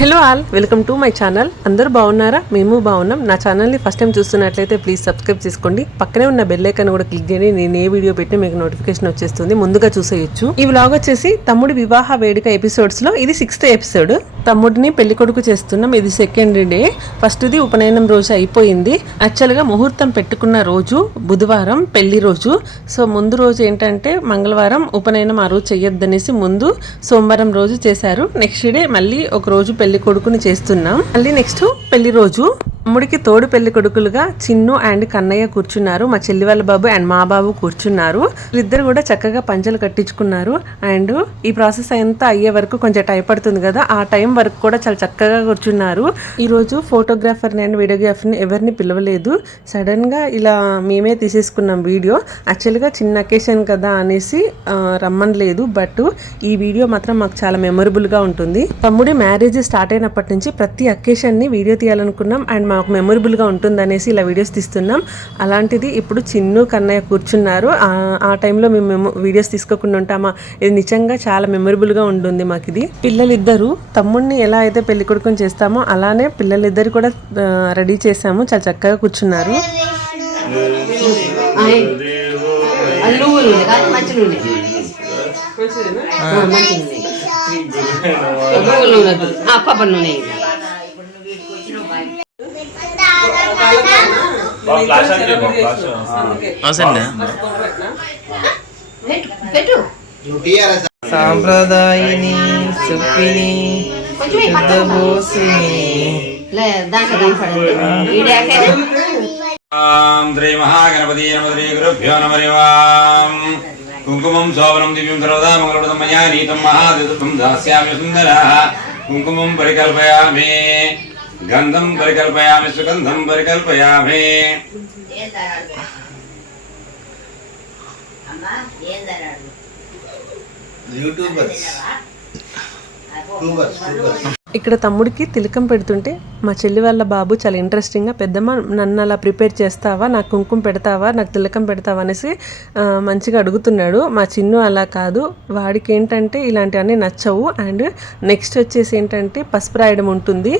Hello all welcome to my channel అందరూ బాగున్నారా? మేము బాగున్నాం. నా ఛానల్ని ఫస్ట్ టైం చూస్తున్నట్లయితే ప్లీజ్ సబ్స్క్రైబ్ చేసుకోండి. పక్కనే ఉన్న బెల్ ఐకాన్ కూడా క్లిక్ చేయండి. నేను ఏ వీడియో పెట్టి మీకు నోటిఫికేషన్ వచ్చేస్తుంది. ముందుగా చూసేయొచ్చు. ఈ వ్లాగ్ వచ్చేసి తమ్ముడి వివాహ వేడుక ఎపిసోడ్స్లో ఇది సిక్స్త్ ఎపిసోడ్ తమ్ముడిని పెళ్ళి కొడుకు చేస్తున్నాం. ఇది సెకండ్ డే ఫస్ట్ది ఉపనయనం రోజు అయిపోయింది. యాక్చువల్గా ముహూర్తం పెట్టుకున్న రోజు బుధవారం పెళ్ళి రోజు. సో ముందు రోజు ఏంటంటే మంగళవారం ఉపనయనం ఆ రోజు చేయొద్దనేసి ముందు సోమవారం రోజు చేశారు. నెక్స్ట్ డే మళ్ళీ ఒక రోజు పెళ్ళి కొడుకుని చేస్తున్నాం. మళ్ళీ నెక్స్ట్ పెళ్ళి రోజు తమ్ముడికి తోడు పెళ్ళి కొడుకులుగా చిన్ను అండ్ కన్నయ్య కూర్చున్నారు మా చెల్లి వాళ్ళ బాబు అండ్ మా బాబు కూర్చున్నారు. వీళ్ళిద్దరు కూడా చక్కగా పంచలు కట్టించుకున్నారు. అండ్ ఈ ప్రాసెస్ అంతా అయ్యే వరకు కొంచెం టైం పడుతుంది కదా ఆ టైం వరకు కూడా చాలా చక్కగా కూర్చున్నారు. ఈరోజు ఫోటోగ్రాఫర్ని అండ్ వీడియోగ్రాఫర్ని ఎవరిని పిలవలేదు. సడన్గా ఇలా మేమే తీసేసుకున్నాం వీడియో. యాక్చువల్గా చిన్న అకేషన్ కదా అనేసి రమ్మనలేదు బట్ ఈ వీడియో మాత్రం మాకు చాలా మెమొరబుల్గా ఉంటుంది. తమ్ముడి మ్యారేజ్ స్టార్ట్ అయినప్పటి నుంచి ప్రతి అకేషన్ని వీడియో తీయాలనుకున్నాం. అండ్ మాకు మెమొరబుల్గా ఉంటుంది అనేసి ఇలా వీడియోస్ తీస్తున్నాం. అలాంటిది ఇప్పుడు చిన్ను కన్నయ్య కూర్చున్నారు. ఆ- టైంలో మేము మేము వీడియోస్ తీసుకోకుండా ఉంటామా? ఇది నిజంగా చాలా మెమొరబుల్గా ఉంటుంది మాకు ఇది పిల్లలిద్దరూ తమ్ముడిని ఎలా అయితే పెళ్ళి కొడుకుని చేస్తామో అలానే పిల్లలిద్దరు కూడా రెడీ చేసాము చాలా చక్కగా కూర్చున్నారు. మంచి నూనె ఆ, మంచి నూనె నువ్వుల నూనె వద్దు. ఆ, కొబ్బరి నూనె వేయి. అవసరం పెట్టు పెట్టు సాంప్రదాయిని సుఖిని కొంచెం వేయి, పక్కన. శుద్ధభూసిని లే దాంట్లో కనపడదు ఈడాకైనా ఆం. శ్రీ మహాగణపతి నమ శ్రీ గురుభ్యో నమ. వాం కుంకుమం శోభనం దివ్యం సర్వదా మంగళప్రదం మయా నీతం మహాదితం దాస్యామి సుందర. కుంకుమం పరికల్పయామి. गंधम परिकल्पयामि सुगंधम परिकल्पयामि। यूट्यूबर्स ఇక్కడ తమ్ముడికి తిలకం పెడుతుంటే మా చెల్లి వాళ్ళ బాబు చాలా ఇంట్రెస్టింగ్గా పెద్దమ్మ నన్ను అలా ప్రిపేర్ చేస్తావా నాకు కుంకుమ పెడతావా నాకు తిలకం పెడతావా అనేసి మంచిగా అడుగుతున్నాడు. మా చిన్ను అలా కాదు వాడికి ఏంటంటే ఇలాంటివన్నీ నచ్చవు. అండ్ నెక్స్ట్ వచ్చేసి ఏంటంటే పసుపు రాయడం ఉంటుంది.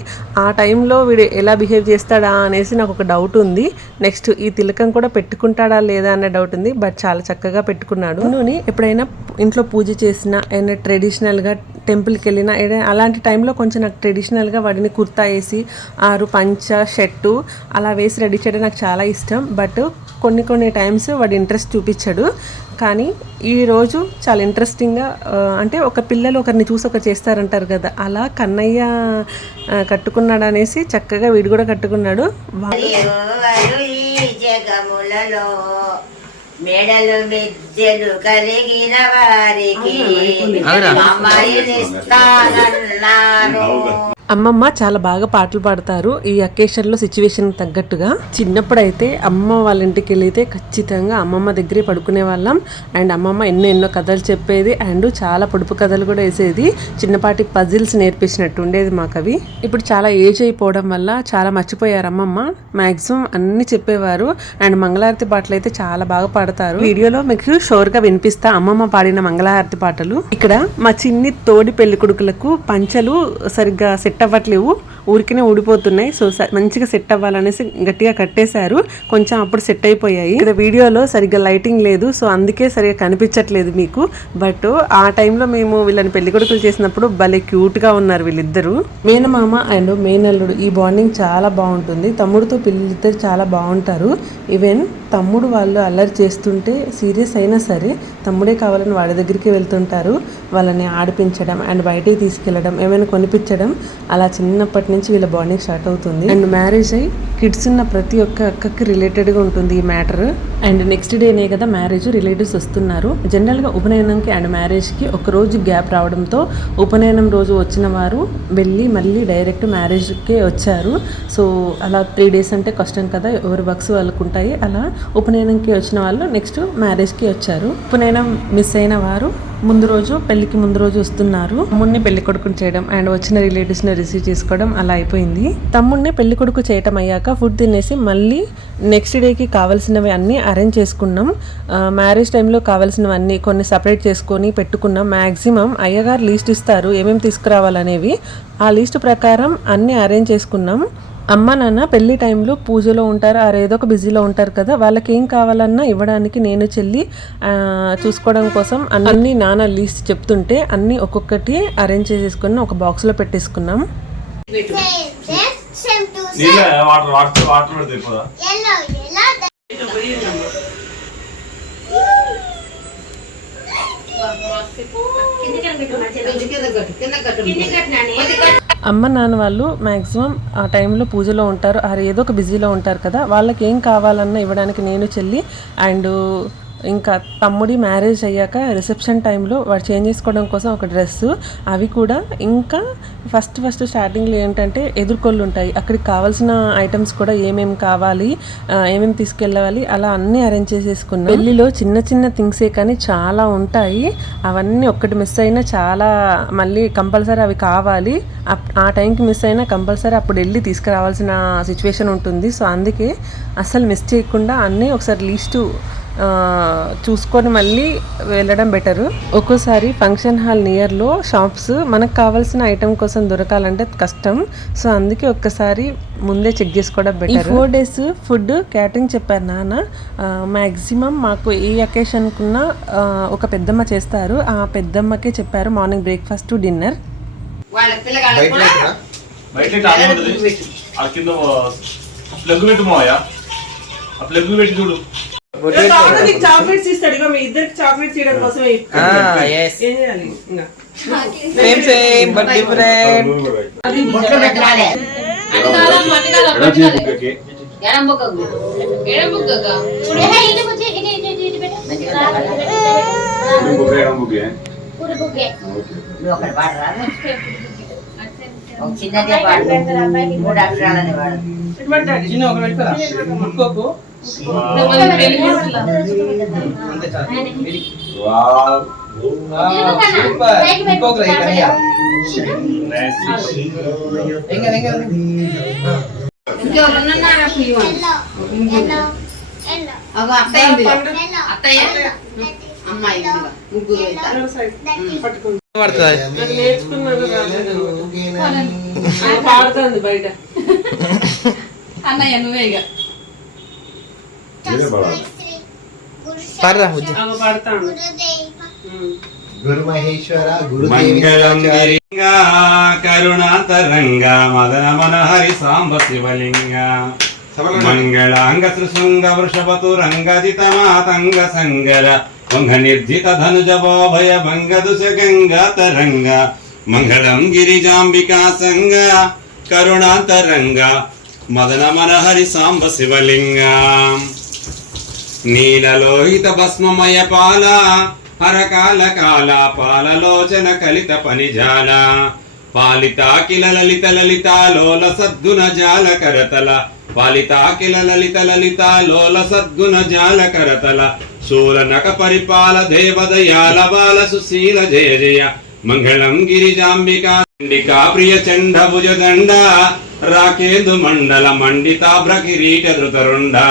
ఆ టైంలో వీడు ఎలా బిహేవ్ చేస్తాడా అనేసి నాకు ఒక డౌట్ ఉంది. నెక్స్ట్ ఈ తిలకం కూడా పెట్టుకుంటాడా లేదా అనే డౌట్ ఉంది. బట్ చాలా చక్కగా పెట్టుకున్నాడు. నూనె ఎప్పుడైనా ఇంట్లో పూజ చేసిన ఏదైనా ట్రెడిషనల్గా టెంపుల్కి వెళ్ళినా ఏదైనా అలాంటి టైంలో కొంచెం నాకు ట్రెడిషనల్గా వాడిని కుర్తా వేసి ఆరు పంచ షర్టు అలా వేసి రెడీ చేయడం నాకు చాలా ఇష్టం. బట్ కొన్ని కొన్ని టైమ్స్ వాడు ఇంట్రెస్ట్ చూపించాడు. కానీ ఈరోజు చాలా ఇంట్రెస్టింగ్గా అంటే ఒక పిల్లలు ఒకరిని చూసి ఒకరు చేస్తారంటారు కదా అలా కన్నయ్య కట్టుకున్నాడు అనేసి చక్కగా వీడు కూడా కట్టుకున్నాడు. మెడలు మెజ్జలు కలిగిన వారికి అమ్మాయినిస్తానన్నాను అమ్మమ్మ చాలా బాగా పాటలు పాడతారు. ఈ అకేషన్లో సిచ్యువేషన్ తగ్గట్టుగా చిన్నప్పుడైతే అమ్మ వాళ్ళ ఇంటికి వెళితే ఖచ్చితంగా అమ్మమ్మ దగ్గరే పడుకునే వాళ్ళం. అండ్ అమ్మమ్మ ఎన్నో ఎన్నో కథలు చెప్పేది. అండ్ చాలా పొడుపు కథలు కూడా వేసేది. చిన్నపాటి పజిల్స్ నేర్పించినట్టు ఉండేది మాకు అవి ఇప్పుడు చాలా ఏజ్ అయిపోవడం వల్ల చాలా మర్చిపోయారు అమ్మమ్మ. మ్యాక్సిమం అన్ని చెప్పేవారు. అండ్ మంగళారతి పాటలు అయితే చాలా బాగా పాడతారు. వీడియోలో మీకు షోర్గా వినిపిస్తా అమ్మమ్మ పాడిన మంగళహారతి పాటలు. ఇక్కడ మా చిన్ని తోడి పెళ్ళి కొడుకులకు పంచలు సరిగ్గా సెట్ అవ్వట్లేవు ఊరికనే ఊడిపోతున్నాయి. సో మంచిగా సెట్ అవ్వాలనేసి గట్టిగా కట్టేశారు. కొంచెం అప్పుడు సెట్ అయిపోయాయి. ఇక్కడ వీడియోలో సరిగ్గా లైటింగ్ లేదు. సో అందుకే సరిగ్గా కనిపించట్లేదు మీకు. బట్ ఆ టైంలో మేము వీళ్ళని పెళ్ళి కొడుకులు చేసినప్పుడు భలే క్యూట్గా ఉన్నారు వీళ్ళిద్దరూ. మేనమామ అండ్ మేనల్లుడు ఈ బాండింగ్ చాలా బాగుంటుంది. తమ్ముడితో పిల్లలిద్దరు చాలా బాగుంటారు. ఈవెన్ తమ్ముడు వాళ్ళు అల్లరి చేస్తుంటే సీరియస్ అయినా సరే తమ్ముడే కావాలని వాడి దగ్గరికి వెళ్తుంటారు. వాళ్ళని ఆడిపించడం అండ్ బయటికి తీసుకెళ్ళడం ఏమైనా కొనిపించడం అలా చిన్నప్పటి నుంచి వీళ్ళ బాండింగ్ స్టార్ట్ అవుతుంది. అండ్ మ్యారేజ్ అయ్యి కిడ్స్ ఉన్న ప్రతి ఒక్క అక్కకి రిలేటెడ్గా ఉంటుంది ఈ మ్యాటర్ అండ్ నెక్స్ట్ డేనే కదా మ్యారేజ్ రిలేటివ్స్ వస్తున్నారు. జనరల్గా ఉపనయనంకి అండ్ మ్యారేజ్కి ఒక రోజు గ్యాప్ రావడంతో ఉపనయనం రోజు వచ్చిన వారు వెళ్ళి మళ్ళీ డైరెక్ట్ మ్యారేజ్కే వచ్చారు. సో అలా త్రీ డేస్ అంటే కష్టం కదా ఎవరి వర్క్స్ వాళ్ళకు ఉంటాయి అలా ఉపనయనంకి వచ్చిన వాళ్ళు నెక్స్ట్ మ్యారేజ్కి వచ్చారు. ఉపనయనం మిస్ అయిన వారు ముందు రోజు పెళ్ళికి ముందు రోజు వస్తున్నారు. తమ్ముడిని పెళ్ళి కొడుకుని చేయడం అండ్ వచ్చిన రిలేటివ్స్ని రిసీవ్ చేసుకోవడం అలా అయిపోయింది. తమ్ముడిని పెళ్ళి కొడుకు చేయటం అయ్యాక ఫుడ్ తినేసి మళ్ళీ నెక్స్ట్ డేకి కావాల్సినవి అన్నీ అరేంజ్ చేసుకున్నాం. మ్యారేజ్ టైంలో కావాల్సినవన్నీ కొన్ని సపరేట్ చేసుకొని పెట్టుకున్నాం. మ్యాక్సిమం అయ్యగారు లీస్ట్ ఇస్తారు ఏమేమి తీసుకురావాలనేవి. ఆ లిస్ట్ ప్రకారం అన్నీ అరేంజ్ చేసుకున్నాం. అమ్మ నాన్న పెళ్ళి టైంలో పూజలో ఉంటారు? ఆరు ఏదో ఒక బిజీలో ఉంటారు కదా. వాళ్ళకి ఏం కావాలన్నా ఇవ్వడానికి నేను చెల్లి చూసుకోవడం కోసం అన్ని నాన్న లీస్ట్ చెప్తుంటే అన్ని ఒక్కొక్కటి అరేంజ్ చేసేసుకుని ఒక బాక్స్లో పెట్టేసుకున్నాం. వాటర్ వాటర్ వాటర్ అమ్మ నాన్న వాళ్ళు మ్యాక్సిమం ఆ టైంలో పూజలో ఉంటారు. ఆరు ఏదో ఒక బిజీలో ఉంటారు కదా. వాళ్ళకి ఏం కావాలన్నా ఇవ్వడానికి నేను చెల్లి అండ్ ఇంకా తమ్ముడి మ్యారేజ్ అయ్యాక రిసెప్షన్ టైంలో వాడు చేంజ్ చేసుకోవడం కోసం ఒక డ్రెస్సు. అవి కూడా ఇంకా ఫస్ట్ ఫస్ట్ స్టార్టింగ్లో ఏంటంటే ఎదుర్కొళ్ళు ఉంటాయి. అక్కడికి కావాల్సిన ఐటమ్స్ కూడా ఏమేమి కావాలి ఏమేమి తీసుకెళ్ళాలి అలా అన్నీ అరేంజ్ చేసేసుకున్నాం. పెళ్ళిలో చిన్న చిన్న థింగ్సే కానీ చాలా ఉంటాయి. అవన్నీ ఒక్కటి మిస్ అయినా చాలా మళ్ళీ కంపల్సరీ అవి కావాలి. అప్- ఆ టైంకి మిస్ అయినా కంపల్సరీ అప్పుడు వెళ్ళి తీసుకురావాల్సిన సిచ్యువేషన్ ఉంటుంది. సో అందుకే అస్సలు మిస్ చేయకుండా అన్నీ ఒకసారి లీస్టు చూసుకొని మళ్ళీ వెళ్ళడం బెటరు. ఒక్కోసారి ఫంక్షన్ హాల్ నియర్లో షాప్స్ మనకు కావాల్సిన ఐటమ్ కోసం దొరకాలంటే కష్టం. సో అందుకే ఒక్కసారి ముందే చెక్ చేసుకోవడం better. Four days food catering చెప్పారు నాన్న. మ్యాక్సిమం మాకు ఏ అకేషన్కున్న ఒక పెద్దమ్మ చేస్తారు. ఆ పెద్దమ్మకే చెప్పారు మార్నింగ్ బ్రేక్ఫాస్ట్ డిన్నర్. కింద ప్లగ్ పెట్టు మావయ్య. ఆ ప్లగ్ పెట్టి చూడు. చాక్లెట్స్ ఇస్తాడు. ఇక మీ ఇద్దరికి చాక్లెట్స్ ఇవ్వడం కోసం ఎస్ ఏం చేయాలి? ఇంకా. సేమ్ సేమ్ బట్ డిఫరెంట్ బొట్లు పెట్టాలి. చిన్న ఒక అత్తయ్య అమ్మాయి ఉందిగా. ముగ్గురు అవుతారు. పడుతుంది నాకు నేర్చుకున్నాను రాలేదు. ఆ, పాడుతుంది బయట అన్నయ్య నువ్వే ఇక పాడరా బుజ్జి ఆమె పాడతాను గురు మహేశ్వర గురుదేవి మంగళం గిరింగా కరుణాతరంగ మదన మనహరి సాంబ శివలింగ మంగళాంగ త్రిశృంగ వృషభతు రంగజిత మాతంగ సంగర వంగ నిర్జిత ధనుజవో భయ భంగ దుశ గంగా తరంగ మంగళం గిరిజాంబికా సంగ కరుణాంతరంగ మదన మనహరి సాంబ శివలింగ నీలలోహిత భస్మమయ పాల హరకాల కాల పాలలోచన కలిత పనిజాల పాలితాకిల లలిత లలిత లోల సద్గుణ జాల కరతల. పాలితాకిల లలిత లలిత లోల సద్గుణ జాల కరతల. శూల నక పరిపాల దేవదయాల బాల సుశీల జయ జయ. మంగళం గిరిజాంబికా చండికా ప్రియ చండ భుజ దండ రాకేందు మండల మండితాభ్ర కిరీట ధృతరుండా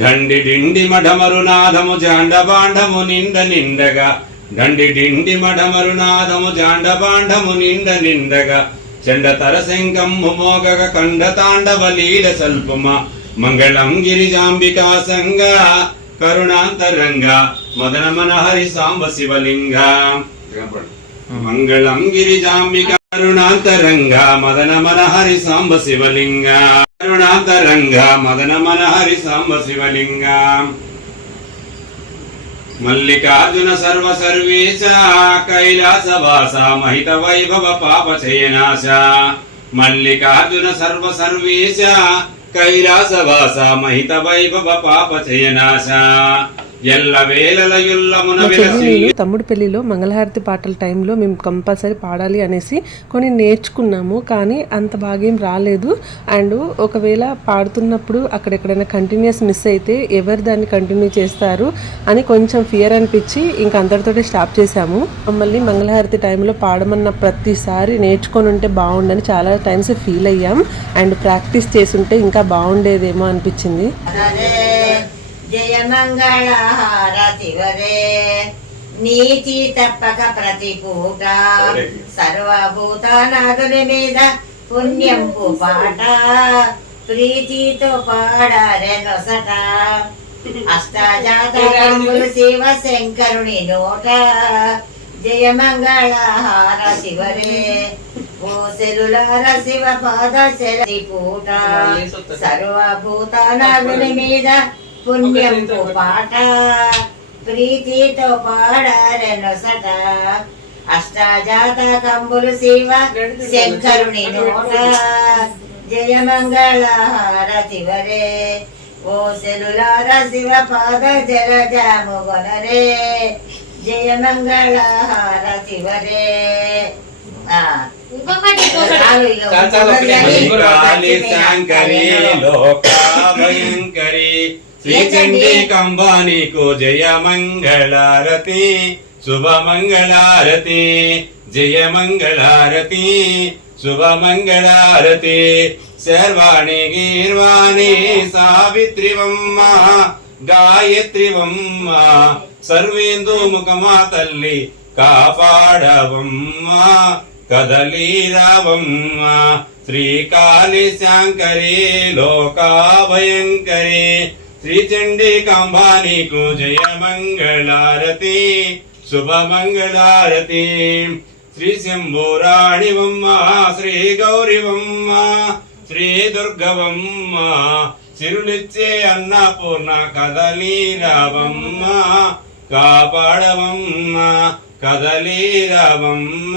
డండి డిండి మఢమరునాథము జాండ బాండము నిండ నిండగా. డండి డిండి మఢమరునాథము జాండ బాండము నిండ నిండగా. చండతర శంకమ్ము మోగగ కండ తాండవ లీల సల్పుమ. మంగళం గిరిజాంబికా సంగ కరుణాంతరంగ. మదన మనహరి సాంబ శివలింగ. మంగళం గిరిజాంబిక కరుణాంతరంగ. మదన మనహరి సాంబ శివలింగ. కరుణాంతరంగ మదన మనహరి సాంబ శివలింగ. మల్లికార్జున సర్వ సర్వేశ కైలాస వాస మహిత వైభవ పాప చయనాశ. మల్లికార్జున సర్వ సర్వేశ కైలాస వాస మహిత వైభవ పాప చయనాశ. మా తమ్ముడు పెళ్ళిలో మంగళహారతి పాటల టైంలో మేము కంపల్సరీ పాడాలి అనేసి కొన్ని నేర్చుకున్నాము కానీ అంత బాగేం రాలేదు. అండ్ ఒకవేళ పాడుతున్నప్పుడు అక్కడెక్కడైనా కంటిన్యూస్ మిస్ అయితే ఎవరు దాన్ని కంటిన్యూ చేస్తారు అని కొంచెం ఫియర్ అనిపించి ఇంక అందరితోటి స్టాప్ చేశాము. మమ్మల్ని మంగళహారతి టైంలో పాడమన్న ప్రతిసారి నేర్చుకొని ఉంటే బాగుండని చాలా టైమ్స్ ఫీల్ అయ్యాం. అండ్ ప్రాక్టీస్ చేసుంటే ఇంకా బాగుండేదేమో అనిపించింది. జయ మంగళ హారతి వరే నీతి తప్పక ప్రతి పూట సర్వభూతానాదుని మీద పుణ్యంపు పాట ప్రీతితో పాడారే నొసట అష్టాజాతములు శివ శంకరుని నోట జయ మంగళ హారతి వరే ఓ సెలులార శివ పాద శరతి పూట సర్వభూతానాదుని మీద పుణ్యంపు పాట ప్రీతితో పాడారె నొసట అష్టాజాత కంబులు శివ శంకరుని నోట. జయ మంగళ హారతి వరే ఓ సెలులార శివ పాద జల జాము గొనరే జయ శాంకరి లోకాభయంకరి శ్రీచండీ కంబానీకు జయ మంగళారతి శుభ మంగళారతి జయ మంగళారతి శుభ మంగళారతి. శర్వాణి గీర్వాణి సావిత్రివమ్మ గాయత్రివమ్మ సర్వేందు ముఖమా తల్లి కాపాడవమ్మ. కదలీరావమ్మ శ్రీకాళి శాంకరి లోకాభయంకరి శ్రీచండీ కాంబానీకు జయ మంగళారతి శుభ మంగళారతి. శ్రీ శంభూరాణివమ్మ శ్రీ గౌరివమ్మ శ్రీ దుర్గవమ్మ చిరునిచ్చే అన్నపూర్ణ కదలీరావమ్మ కాపాడవమ్మ కదలీరావమ్మ.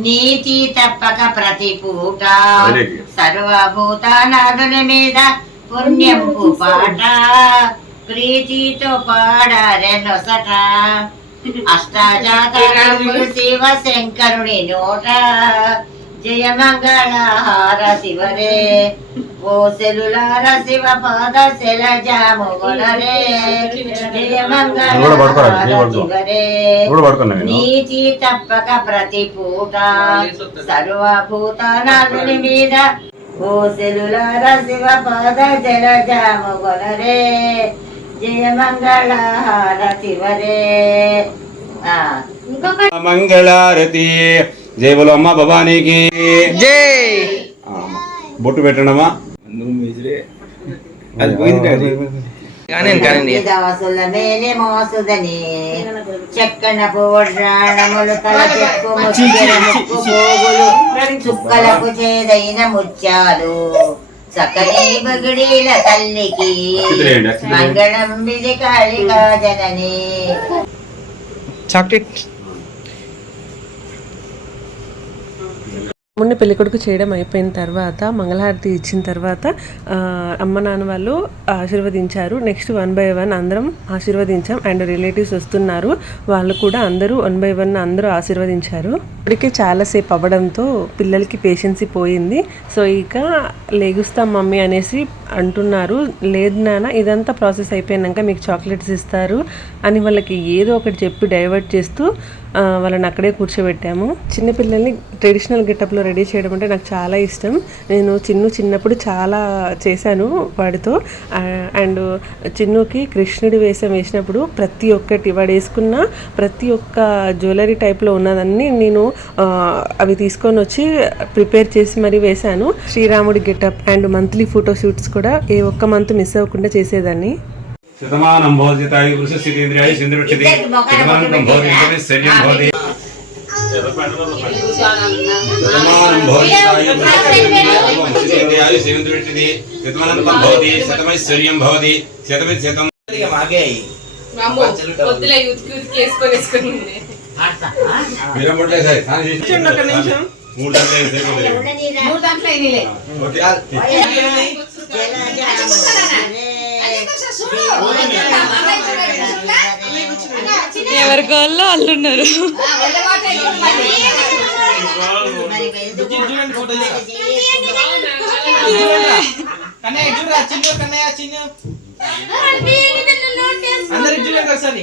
నీతి తప్పక ప్రతి పూట సర్వభూతానాదుని మీద పుణ్యంపు పాట ప్రీతితో పాడారె నొసట అష్టాజాతములు శివ శంకరుని నోట. జయ మంగళ హారతి వరే ఓ సెలులార శివ పాద శల జాము గొలరే జయ మంగళ హారతి వరే నీతి తప్పక ప్రతి పూట సర్వభూతానాదుని మీద ఓ సెలులార శివ పాద జల జాము గొలరే జయ మంగళ హారతి వరే ఆ, మంగళారతి. జై బోలో అమ్మ భవానీకి. జై. ఆ, బొట్టు పెట్టండమ్మా అది పోయింది కానీ కానీ చెక్కన పోడ్రాణములు తల చెక్కు ముక్కెర ముక్కు పోగులు చుక్కలకు చేదైన ముత్యాలు. సకలి బగిడీల తల్లికి మంగళం విధి కాళికా జనని చాక్లెట్. మొన్న పెళ్ళికొడుకు చేయడం అయిపోయిన తర్వాత మంగళహారతి ఇచ్చిన తర్వాత అమ్మ నాన్న వాళ్ళు ఆశీర్వదించారు. నెక్స్ట్ వన్ బై వన్ అందరం ఆశీర్వదించాం. అండ్ రిలేటివ్స్ వస్తున్నారు. వాళ్ళు కూడా అందరూ వన్ బై వన్ అందరూ ఆశీర్వదించారు. ఇప్పటికే చాలాసేపు అవ్వడంతో పిల్లలకి పేషెన్సీ పోయింది. సో ఇక లేగుస్తాం మమ్మీ అనేసి అంటున్నారు. లేదు నాన్న ఇదంతా ప్రాసెస్ అయిపోయినాక మీకు చాక్లెట్స్ ఇస్తారు అని వాళ్ళకి ఏదో ఒకటి చెప్పి డైవర్ట్ చేస్తూ వాళ్ళని అక్కడే కూర్చోబెట్టాము. చిన్నపిల్లల్ని ట్రెడిషనల్ గెటప్లో రెడీ చేయడం అంటే నాకు చాలా ఇష్టం. నేను చిన్ను చిన్నప్పుడు చాలా చేశాను వాడితో. అండ్ చిన్నుకి కృష్ణుడి వేషం వేసినప్పుడు ప్రతి ఒక్కటి వాడు వేసుకున్న ప్రతి ఒక్క జ్యువెలరీ టైప్లో ఉన్నదన్నీ నేను అవి తీసుకొని వచ్చి ప్రిపేర్ చేసి మరి వేశాను. శ్రీరాముడి getup and monthly photo shoots కూడా ఏ ఒక్క మంత్ మిస్ అవ్వకుండా చేసేదాన్ని. శతం. అయ్యి. వద్దులే వేసుకొని మూడు ఎవరికి వాళ్ళు వాళ్ళు ఉన్నారు కన్నయ్య చూడరా చిన్న కన్నయ్య చిన్న. అందరు చూడండి ఒకసారి